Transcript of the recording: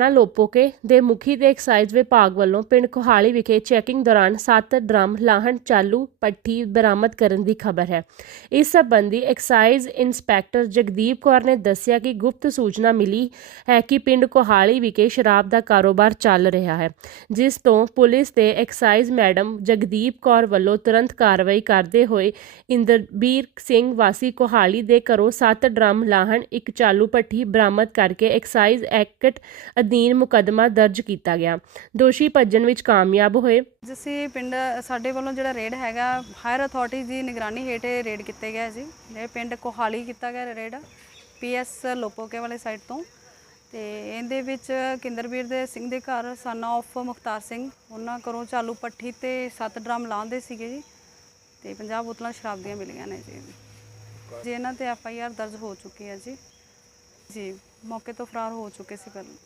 ਥਾਣਾ ਲੋਪੋਕੇ ਦੇ ਮੁਖੀ ਤੇ ਐਕਸਾਈਜ਼ ਵਿਭਾਗ ਵੱਲੋਂ ਪਿੰਡ ਕੋਹਾਲੀ ਵਿਖੇ ਚੈਕਿੰਗ ਦੌਰਾਨ 7 ਡਰਮ ਲਾਹਣ ਚਾਲੂ ਪੱਠੀ ਬਰਾਮਦ ਕਰਨ ਦੀ ਖਬਰ ਹੈ। ਇਸ ਸੰਬੰਧੀ ਐਕਸਾਈਜ਼ ਇੰਸਪੈਕਟਰ ਜਗਦੀਪ ਕੌਰ ਨੇ ਦੱਸਿਆ ਕਿ ਗੁਪਤ ਸੂਚਨਾ ਮਿਲੀ ਹੈ ਕਿ ਪਿੰਡ ਕੋਹਾਲੀ ਵਿਖੇ ਸ਼ਰਾਬ ਦਾ ਕਾਰੋਬਾਰ ਚੱਲ ਰਿਹਾ ਹੈ, ਜਿਸ ਤੋਂ ਪੁਲਿਸ ਤੇ ਐਕਸਾਈਜ਼ ਮੈਡਮ ਜਗਦੀਪ ਕੌਰ ਵੱਲੋਂ ਤੁਰੰਤ ਕਾਰਵਾਈ ਕਰਦੇ ਹੋਏ ਇੰਦਰਬੀਰ ਸਿੰਘ ਵਾਸੀ ਕੋਹਾਲੀ ਦੇ ਘਰੋਂ 7 ਡਰਮ ਲਾਹਣ ਇੱਕ ਚਾਲੂ ਪੱਠੀ ਬਰਾਮਦ ਕਰਕੇ ਐਕਸਾਈਜ਼ ਐਕਟ ਅਧੀਨ ਮੁਕੱਦਮਾ ਦਰਜ ਕੀਤਾ ਗਿਆ। ਦੋਸ਼ੀ ਭੱਜਣ ਵਿੱਚ ਕਾਮਯਾਬ ਹੋਏ। ਅਸੀਂ ਪਿੰਡ, ਸਾਡੇ ਵੱਲੋਂ ਜਿਹੜਾ ਰੇਡ ਹੈਗਾ, ਹਾਇਰ ਅਥਾਰਟੀ ਦੀ ਨਿਗਰਾਨੀ ਹੇਠ ਰੇਡ ਕੀਤੇ ਗਿਆ ਜੀ ਇਹ ਪਿੰਡ ਕੋਹਾਲੀ ਕੀਤਾ ਗਿਆ ਰੇਡ, ਪੀਐਸ ਲੋਪੋਕੇ ਵਾਲੇ ਸਾਈਡ ਤੋਂ। ਤੇ ਇਹਦੇ ਵਿੱਚ ਕਿੰਦਰਵੀਰ ਦੇ ਸਿੰਘ ਦੇ ਘਰ ਸਨ of ਮੁਖਤਾਰ ਸਿੰਘ, ਉਹਨਾਂ ਘਰੋਂ ਚਾਲੂ ਪੱਠੀ ਤੇ ਸੱਤ ਡਰਮ ਲਾਉਂਦੇ ਸੀਗੇ ਜੀ। ਤੇ 50 ਬੋਤਲਾਂ ਸ਼ਰਾਬ ਦੀਆਂ ਮਿਲੀਆਂ ਨੇ ਜੀ। ਜੀ ਇਹਨਾਂ ਤੇ ਐਫ ਆਈ ਆਰ ਦਰਜ ਹੋ ਚੁੱਕੀ ਹੈ ਜੀ। ਜੀ, ਮੌਕੇ ਤੋਂ ਫਰਾਰ ਹੋ ਚੁੱਕੇ ਸੀ ਪਹਿਲਾਂ।